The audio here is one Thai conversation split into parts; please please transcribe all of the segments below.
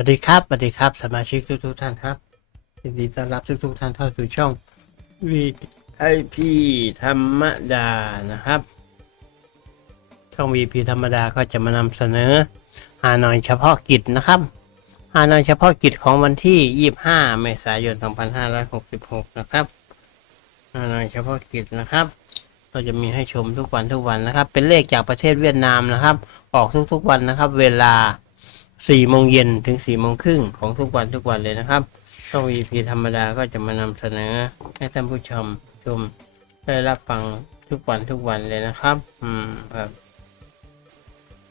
วัสดีครับสวัสดีครับ สมาชิกทุกทุกท่านครับยินดีต้อนรับทุกทุกท่านเข้าสู่ช่อง VIP ธรรมดานะครับ ช่อง VIP ธรรมดาก็จะมานำเสนอฮานอยเฉพาะกิจนะครับฮานอยเฉพาะกิจของวันที่ 25 เมษายน 2566 นะครับฮานอยเฉพาะกิจนะครับก็จะมีให้ชมทุกวันทุกวันนะครับ เป็นเลขจากประเทศเวียดนามนะครับ ออกทุกๆวันนะครับ เวลา สี่โมงเย็นถึงสี่โมงครึ่งของทุกวันทุกวันเลยนะครับ ช่อง VP ธรรมดาก็จะมานำเสนอให้ท่านผู้ชมชมได้รับฟังทุกวันทุกวันเลยนะครับ อืมครับ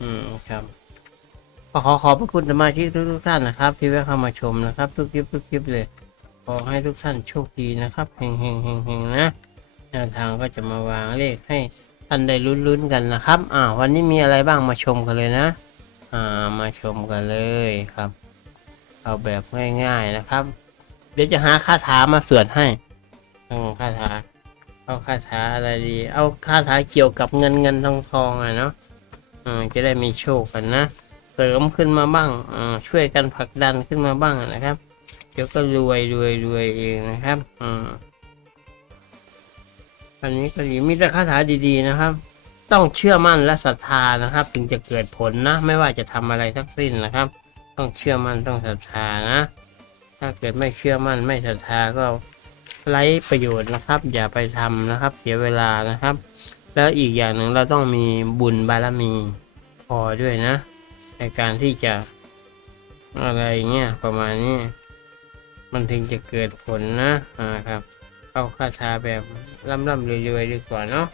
อืมครับขอขอบพระคุณสมาชิกทุกทุกท่านนะครับ ที่แวะเข้ามาชมนะครับ ทุกคลิปทุกคลิปเลย ขอให้ทุกท่านโชคดีนะครับเฮงเฮงเฮงเฮงนะแนวทางก็จะมาวางเลขให้ท่านได้ลุ้นๆกันนะครับ อ่าวันนี้มีอะไรบ้างมาชมกันเลยนะ มาชมกันเลยครับ เอาแบบง่ายๆนะครับ เดี๋ยวจะหาคาถามาเสือนให้เอาคาถา เอาคาถาอะไรดี เอาคาถาเกี่ยวกับเงินเงินทองทองอะเนาะอืมจะได้มีโชคกันนะ เสริมขึ้นมาบ้างอืมช่วยกันผลักดันขึ้นมาบ้างนะครับ เดี๋ยวก็รวยรวยรวยเองนะครับอืมอันนี้ก็ดีมีแต่คาถาดีๆนะครับ ต้องเชื่อมั่นและศรัทธานะครับ ถึงจะเกิดผลนะ ไม่ว่าจะทำอะไรทั้งสิ้นนะครับ ต้องเชื่อมั่นต้องศรัทธานะ ถ้าเกิดไม่เชื่อมั่นไม่ศรัทธาก็ไร้ประโยชน์นะครับ อย่าไปทำนะครับ เสียเวลานะครับ แล้วอีกอย่างหนึ่งเราต้องมีบุญบารมีพอด้วยนะ ในการที่จะอะไรเงี้ยประมาณนี้ มันถึงจะเกิดผลนะอ่าครับ เอาคาถาแบบร่ำๆรวยๆดีกว่าเนาะ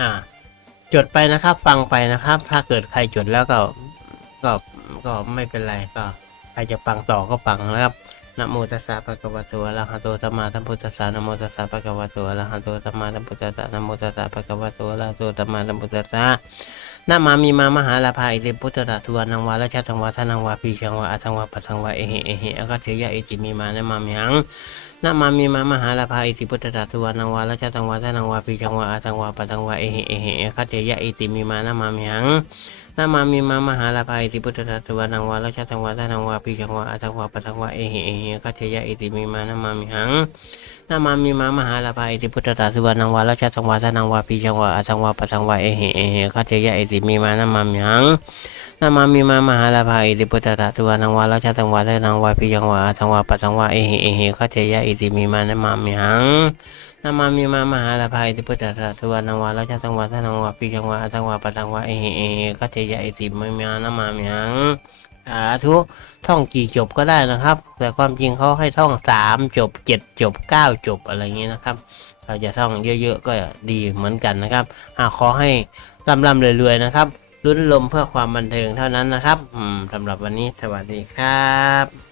อ่า จดไปนะครับ ฟังไปนะครับ ถ้าเกิดใครจดแล้วก็ก็ก็ไม่เป็นไรก็ใครจะฟังต่อก็ฟังนะครับนะโมตัสสะปะกวะโตอะระหะโตสัมมาสัมพุทธัสสะนะโมตัสสะปะกวะโตอะระหะโตสัมมาสัมพุทธัสสะนะโมตัสสะปะกวะโตอะระหะโตสัมมาสัมพุทธัสสะ นามามีมามหาลาภาอิติพุทธะทวานังวาราชาทังวาทานังวาปีชังวาอาทังวาปัทังวาเอหิเอเหอากาเทยะอิจิมีมานะมามิหังนามามีมามหาลาภาอิติพุทธตาทวานังวาราชาตังวาทานังวาปีจังวาอาตังวาปัทังวาเอหิเอหิเอคาเตยะอิติมีมานะมามิหัง นะมามีมามหาลาภาอิติพุทธตาตุวานังวาราชตังวาทานังวาปีจังวาอาตังวาปะตังวาเอหิเอหิคาเตยะอิติมีมานะมามิหังนะมามีมามหาลาภาอิติพุทธตาตุวานังวาราชตังวาทานังวาปีจังวาอาตังวาปะตังวาเอหิเอหิคาเตยะอิติมีมานะมามิหังนามามีมามหาลาภาอิติปุตตะตวานังวาราชตังวาไดนังวาปิยังวาทังวาปัตังวาเอหิเอหิขัจจยะอิติมีมานะมามิหัง นามามีมามหาลาภาอิติปุตตะตุวานังวาราชตังวาไดนังวาปิยังวาทังวาปัตังวาเอเอหิขัจเจยะอิติมีมานะมามิหังสาธุท่องกี่จบก็ได้นะครับ แต่ความจริงเขาให้ท่องสามจบเจ็ดจบเก้าจบอะไรอย่างนี้นะครับ เราจะท่องเยอะๆก็ดีเหมือนกันนะครับอาขอให้ร่ำๆรวยๆนะครับลุ้นลมเพื่อความบันเทิงเท่านั้นนะครับสำหรับวันนี้สวัสดีครับ